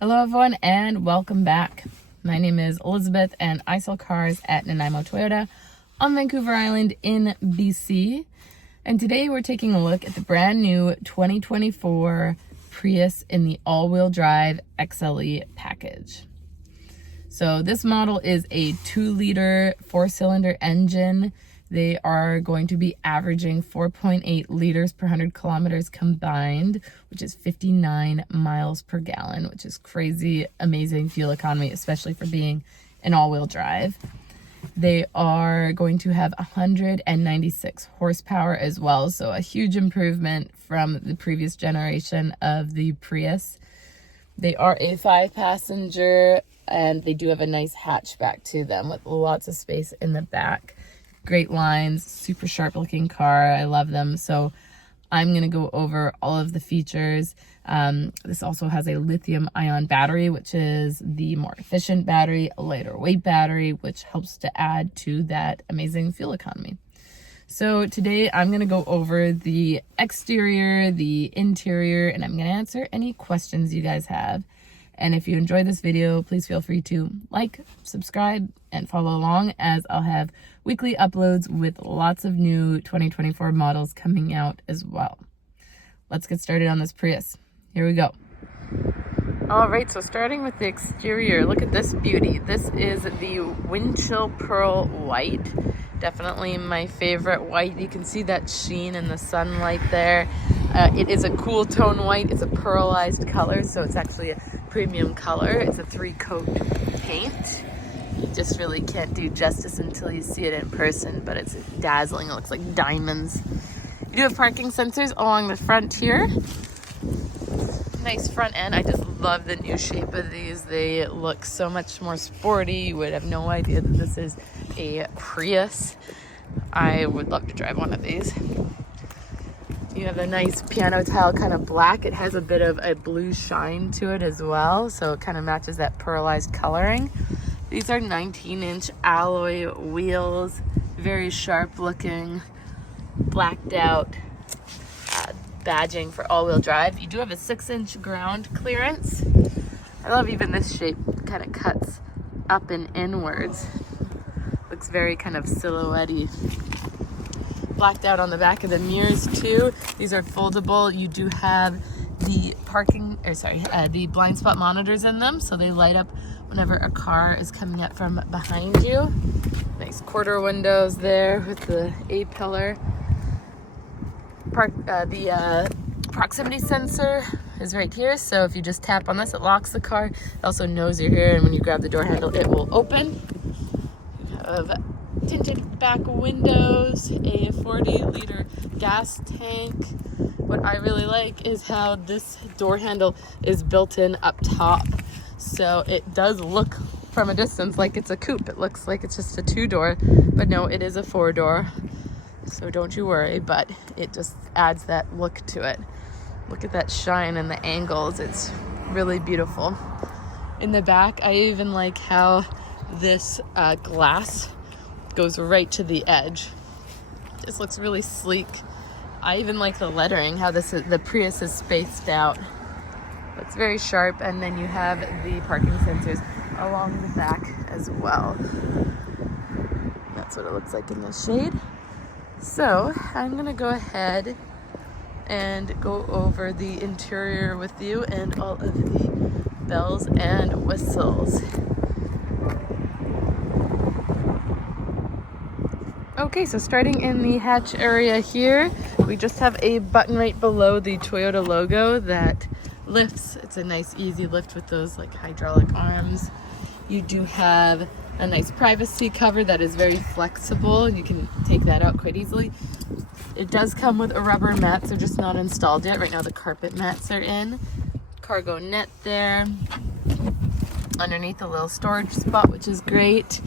Hello everyone and welcome back. My name is Elizabeth and I sell cars at Nanaimo Toyota on Vancouver Island in BC. And today we're taking a look at the brand new 2024 Prius in the all-wheel drive XLE package. So this model is a 2-liter 4-cylinder engine. They are going to be averaging 4.8 liters per 100 kilometers combined, which is 59 miles per gallon, which is crazy, amazing fuel economy, especially for being an all-wheel drive. They are going to have 196 horsepower as well, so a huge improvement from the previous generation of the Prius. They are a 5-passenger, and they do have a nice hatchback to them with lots of space in the back. Great lines, super sharp looking car. I love them. So I'm going to go over all of the features. This also has a lithium ion battery, which is the more efficient battery, a lighter weight battery, which helps to add to that amazing fuel economy. So today I'm going to go over the exterior, the interior, and I'm going to answer any questions you guys have. And if you enjoyed this video, please feel free to like, subscribe, and follow along, as I'll have weekly uploads with lots of new 2024 models coming out as well. Let's get started on this Prius. Here we go. All right, so starting with the exterior, look at this beauty. This is the Windchill Pearl White. Definitely my favorite white. You can see that sheen in the sunlight there. It is a cool tone white. It's a pearlized color, so it's actually a premium color. It's a 3-coat paint. You just really can't do justice until you see it in person, but it's dazzling. It looks like diamonds. You do have parking sensors along the front here. Nice front end. I just love the new shape of these. They look so much more sporty. You would have no idea that this is a Prius. I would love to drive one of these. You have a nice piano tile kind of black. It has a bit of a blue shine to it as well, so it kind of matches that pearlized coloring. These are 19-inch alloy wheels, very sharp looking, blacked out badging for all-wheel drive. You do have a 6-inch ground clearance. I love even this shape, kind of cuts up and inwards. Looks very kind of silhouette-y. Blacked out on the back of the mirrors too. These are foldable. You do have the the blind spot monitors in them, so they light up whenever a car is coming up from behind you. Nice quarter windows there with the A-pillar. The proximity sensor is right here, so if you just tap on this, it locks the car. It also knows you're here, and when you grab the door handle, it will open. You have tinted back windows, a 40-liter gas tank. What I really like is how this door handle is built in up top, so it does look from a distance like it's a coupe. It looks like it's just a 2-door, but no, it is a 4-door, so don't you worry, but it just adds that look to it. Look at that shine and the angles. It's really beautiful. In the back, I even like how this glass goes right to the edge. This looks really sleek. I even like the lettering, how the Prius is spaced out. It's very sharp, and then you have the parking sensors along the back as well. That's what it looks like in the shade. So I'm gonna go ahead and go over the interior with you and all of the bells and whistles. Okay, so starting in the hatch area here, we just have a button right below the Toyota logo that lifts. It's a nice easy lift with those like hydraulic arms. You do have a nice privacy cover that is very flexible. You can take that out quite easily. It does come with a rubber mat, they're just not installed yet. Right now the carpet mats are in. Cargo net there. Underneath a little storage spot, which is great.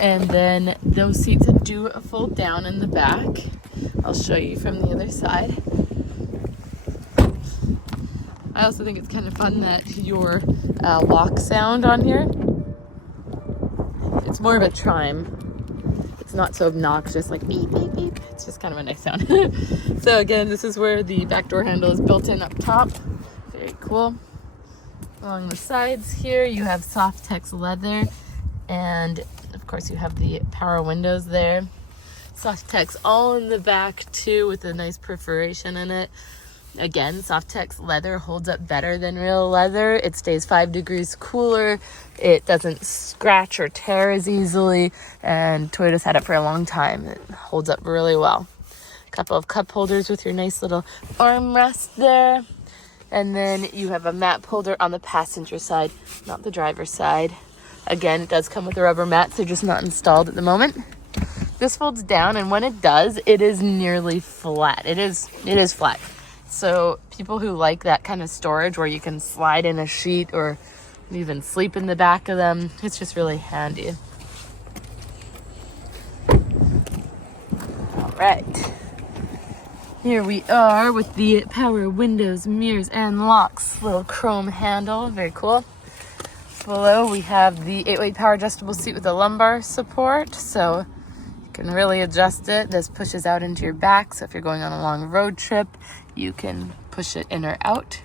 And then those seats do fold down in the back. I'll show you from the other side. I also think it's kind of fun that your lock sound on here, it's more of a chime. It's not so obnoxious, like beep, beep, beep. It's just kind of a nice sound. So again, this is where the back door handle is built in up top. Very cool. Along the sides here, you have Softex leather, and of course you have the power windows there. Softex all in the back too, with a nice perforation in it. Again, Softex leather holds up better than real leather. It stays 5 degrees cooler. It doesn't scratch or tear as easily, and Toyota's had it for a long time. It holds up really well. A couple of cup holders with your nice little armrest there. And then you have a map holder on the passenger side, not the driver's side. Again, it does come with a rubber mat, so just not installed at the moment. This folds down, and when it does, it is nearly flat. It is flat. So people who like that kind of storage where you can slide in a sheet or even sleep in the back of them, it's just really handy. All right. Here we are with the power windows, mirrors, and locks. Little chrome handle, very cool. Below we have the 8-way power adjustable seat with a lumbar support, so you can really adjust it. This pushes out into your back, so if you're going on a long road trip, you can push it in or out.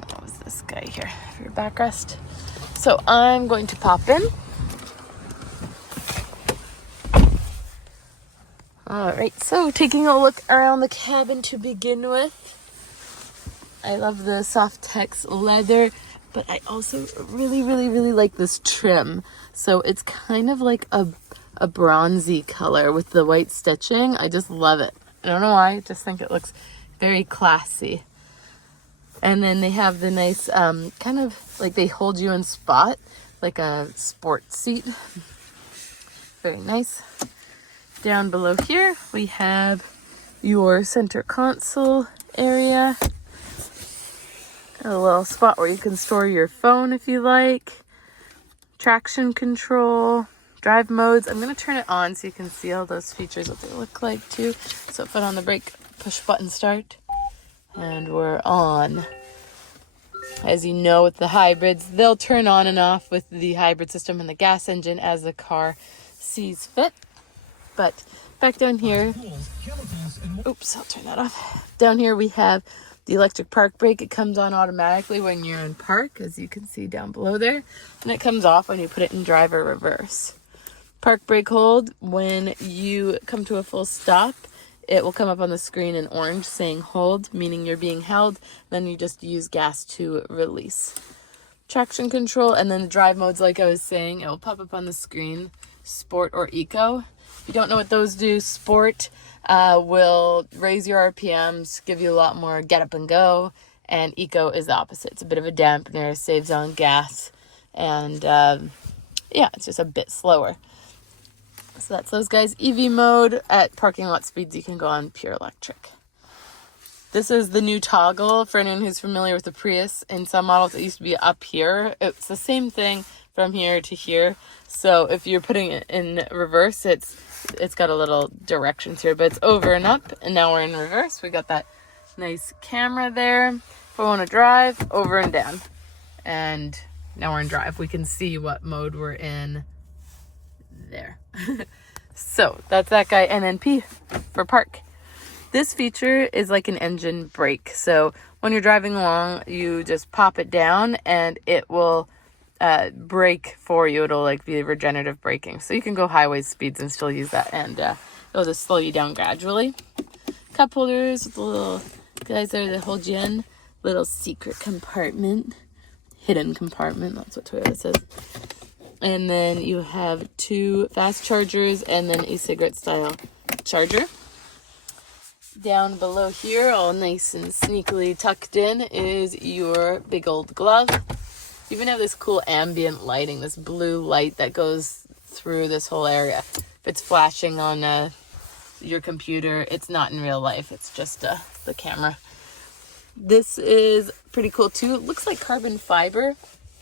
What was this guy here for your backrest? So I'm going to pop in. All right, so taking a look around the cabin to begin with. I love the Softex leather, but I also really like this trim. So it's kind of like a bronzy color with the white stitching. I just love it. I don't know why, I just think it looks very classy. And then they have the nice, kind of like they hold you in spot, like a sport seat. Very nice. Down below here, we have your center console area. Got a little spot where you can store your phone if you like. Traction control, drive modes. I'm going to turn it on so you can see all those features, what they look like too. So foot on the brake, push button start, and we're on. As you know, with the hybrids, they'll turn on and off with the hybrid system and the gas engine as the car sees fit. But back down here, oops, I'll turn that off. Down here we have the electric park brake. It comes on automatically when you're in park, as you can see down below there. And it comes off when you put it in drive or reverse. Park brake hold, when you come to a full stop, it will come up on the screen in orange saying hold, meaning you're being held. Then you just use gas to release. Traction control, and then drive modes, like I was saying, it will pop up on the screen, sport or eco. If you don't know what those do, sport will raise your RPMs, give you a lot more get up and go, and eco is the opposite. It's a bit of a dampener, saves on gas, and yeah, it's just a bit slower. So that's those guys. EV mode, at parking lot speeds, you can go on pure electric. This is the new toggle for anyone who's familiar with the Prius. In some models, it used to be up here. It's the same thing from here to here. So if you're putting it in reverse, it's got a little directions here, but it's over and up, and now we're in reverse. We got that nice camera there. If I want to drive, over and down. And now we're in drive. We can see what mode we're in there. So that's that guy. And then P for park. This feature is like an engine brake. So when you're driving along, you just pop it down and it will brake for you. It'll like be regenerative braking. So you can go highway speeds and still use that, and it'll just slow you down gradually. Cup holders with the little guys there that hold you in. Little secret compartment. Hidden compartment. That's what Toyota says. And then you have 2 fast chargers and then a cigarette style charger. Down below here, all nice and sneakily tucked in, is your big old glove. You even have this cool ambient lighting, this blue light that goes through this whole area. If it's flashing on your computer, it's not in real life. It's just the camera. This is pretty cool too. It looks like carbon fiber.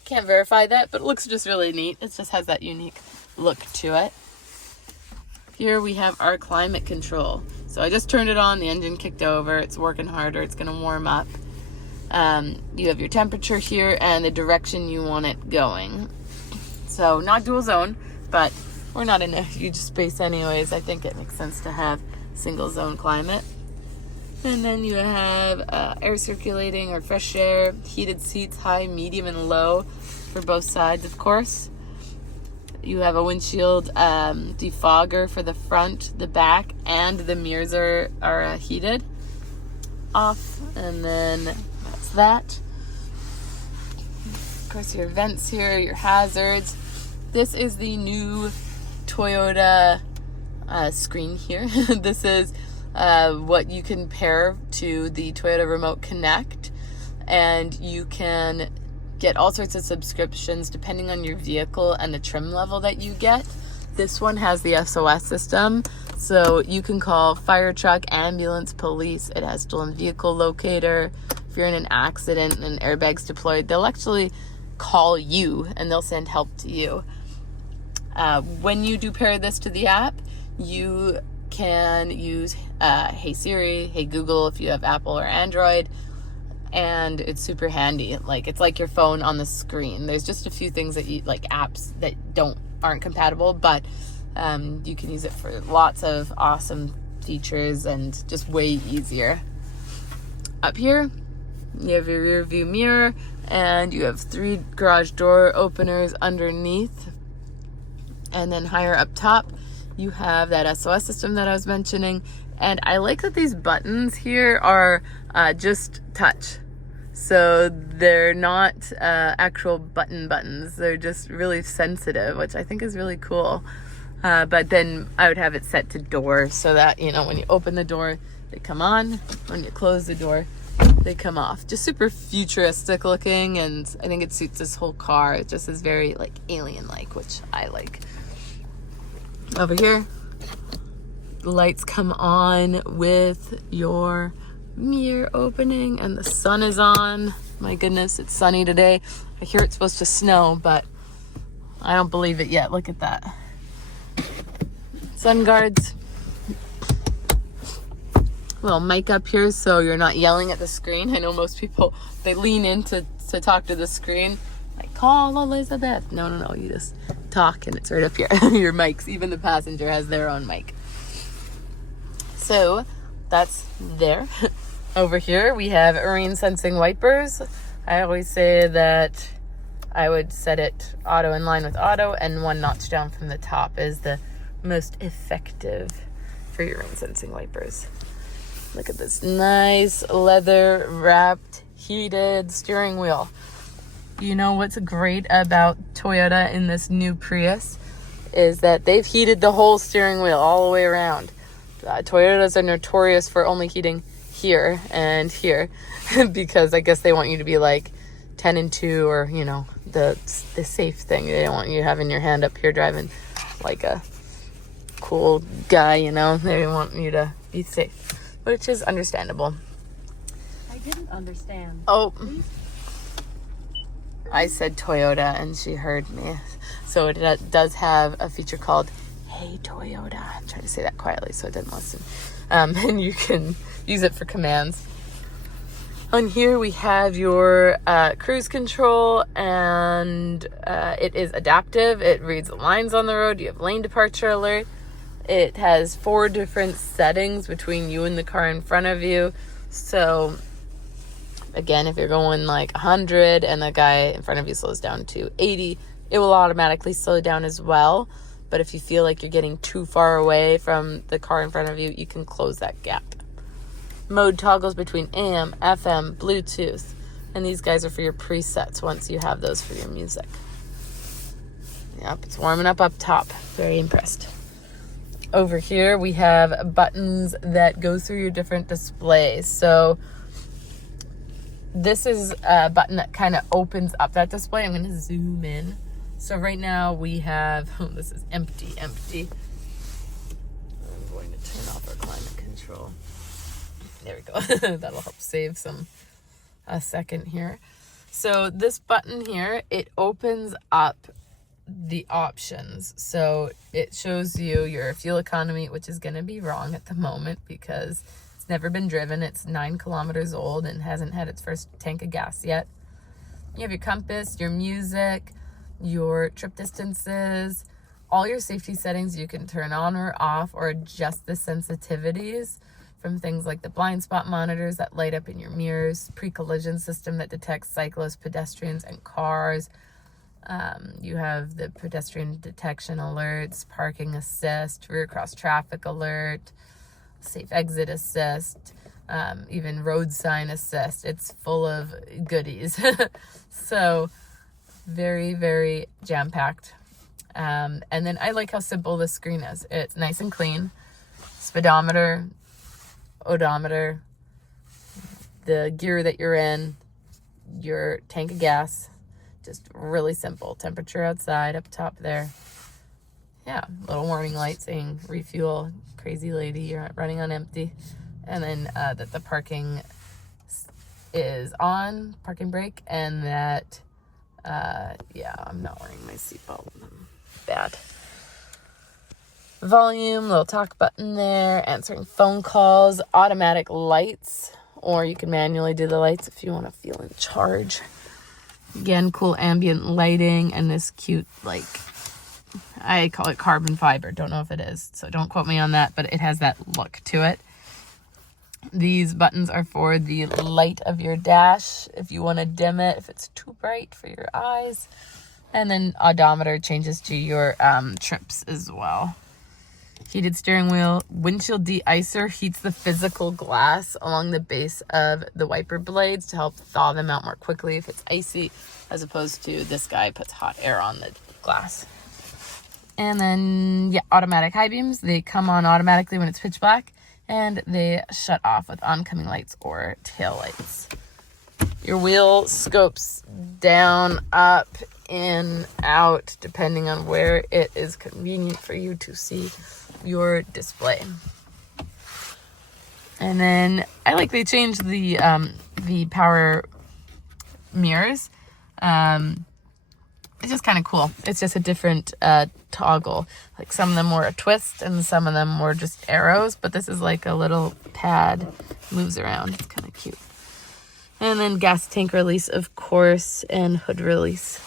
Can't verify that, but it looks just really neat. It just has that unique look to it. Here we have our climate control. So I just turned it on, the engine kicked over, it's working harder, it's gonna warm up. You have your temperature here and the direction you want it going. So not dual zone, but we're not in a huge space anyways. I think it makes sense to have single zone climate. And then you have air circulating or fresh air, heated seats, high, medium, and low for both sides, of course. You have a windshield defogger for the front, the back, and the mirrors are heated off. And then that's that. Of course, your vents here, your hazards. This is the new Toyota screen here. This is what you can pair to the Toyota Remote Connect, and you can get all sorts of subscriptions depending on your vehicle and the trim level that you get. This one has the SOS system, so you can call fire truck, ambulance, police. It has stolen vehicle locator. If you're in an accident and airbags deployed, they'll actually call you and they'll send help to you. When you do pair this to the app, you can use Hey Siri, Hey Google if you have Apple or Android, and it's super handy. Like, it's like your phone on the screen. There's just a few things that you like, apps that aren't compatible, but you can use it for lots of awesome features and just way easier. Up here, you have your rear view mirror, and you have 3 garage door openers underneath. And then higher up top, you have that SOS system that I was mentioning. And I like that these buttons here are just touch. So they're not actual buttons. They're just really sensitive, which I think is really cool. But then I would have it set to door so that, you know, when you open the door, they come on. When you close the door, they come off. Just super futuristic looking, and I think it suits this whole car. It just is very like alien-like, which I like. Over here, the lights come on with your mirror opening, and the sun is on. My goodness, it's sunny today. I hear it's supposed to snow, but I don't believe it yet. Look at that. Sun guards. Little mic up here so you're not yelling at the screen. I know most people, they lean in to talk to the screen. Like, call Elizabeth. No, you just talk and it's right up here. Your mics, even the passenger has their own mic. So that's there. Over here we have rain sensing wipers. I always say that I would set it auto in line with auto, and 1 notch down from the top is the most effective for your rain sensing wipers. Look at this nice leather wrapped heated steering wheel. You know what's great about Toyota in this new Prius is that they've heated the whole steering wheel all the way around. Toyotas are notorious for only heating here and here because I guess they want you to be like 10 and 2, or, you know, the safe thing. They don't want you having your hand up here driving like a cool guy, you know. They want you to be safe, which is understandable. I didn't understand. Oh, please? I said Toyota and she heard me. So it does have a feature called Hey Toyota. I'm trying to say that quietly so it didn't listen. And you can use it for commands. On here we have your cruise control, and it is adaptive. It reads the lines on the road. You have lane departure alert. It has 4 different settings between you and the car in front of you. So again, if you're going like 100 and the guy in front of you slows down to 80, it will automatically slow down as well. But if you feel like you're getting too far away from the car in front of you, you can close that gap. Mode toggles between AM, FM, Bluetooth. And these guys are for your presets once you have those for your music. Yep, it's warming up top. Very impressed. Over here, we have buttons that go through your different displays. So this is a button that kind of opens up that display. I'm going to zoom in. So right now we have, this is empty. I'm going to turn off our climate control. There we go. That'll help save a second here. So this button here, it opens up the options. So it shows you your fuel economy, which is going to be wrong at the moment because it's never been driven. It's 9 kilometers old and hasn't had its first tank of gas yet. You have your compass, your music, your trip distances, all your safety settings you can turn on or off or adjust the sensitivities from things like the blind spot monitors that light up in your mirrors, pre-collision system that detects cyclists, pedestrians, and cars. You have the pedestrian detection alerts, parking assist, rear cross traffic alert, safe exit assist, even road sign assist. It's full of goodies. So very, very jam-packed. And then I like how simple this screen is. It's nice and clean. Speedometer, odometer, the gear that you're in, your tank of gas. Just really simple. Temperature outside up top there. Yeah, little warning light saying refuel, crazy lady, you're running on empty. And then that the parking is on, parking brake, and that, yeah, I'm not wearing my seatbelt. Bad. Volume, little talk button there, answering phone calls, automatic lights, or you can manually do the lights if you want to feel in charge. Again, cool ambient lighting and this cute, like, I call it carbon fiber. Don't know if it is, so don't quote me on that, but it has that look to it. These buttons are for the light of your dash, if you want to dim it, if it's too bright for your eyes. And then odometer changes to your trips as well. Heated steering wheel. Windshield de-icer heats the physical glass along the base of the wiper blades to help thaw them out more quickly if it's icy, as opposed to this guy puts hot air on the glass. And then, yeah, automatic high beams. They come on automatically when it's pitch black, and they shut off with oncoming lights or tail lights. Your wheel scopes down, up, in, out, depending on where it is convenient for you to see your display. And then I like they changed the power mirrors. It's just kind of cool. It's just a different toggle. Like some of them were a twist and some of them were just arrows, but this is like a little pad, moves around. It's kind of cute. And then gas tank release, of course, and hood release.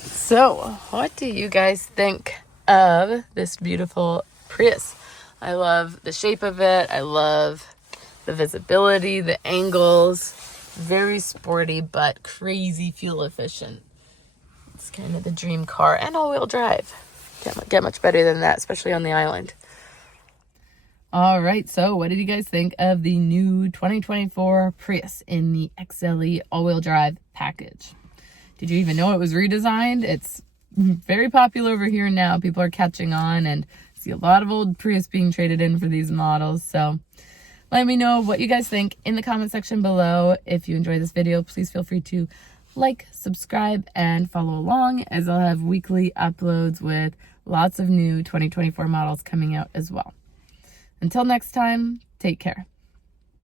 So, what do you guys think of this beautiful Prius? I love the shape of it. I love the visibility, the angles. Very sporty, but crazy fuel efficient. It's kind of the dream car, and all-wheel drive. Can't get much better than that, especially on the island. All right, so what did you guys think of the new 2024 Prius in the XLE all-wheel drive package? Did you even know it was redesigned? It's very popular over here now. People are catching on and see a lot of old Prius being traded in for these models. So let me know what you guys think in the comment section below. If you enjoyed this video, please feel free to like, subscribe, and follow along, as I'll have weekly uploads with lots of new 2024 models coming out as well. Until next time, take care.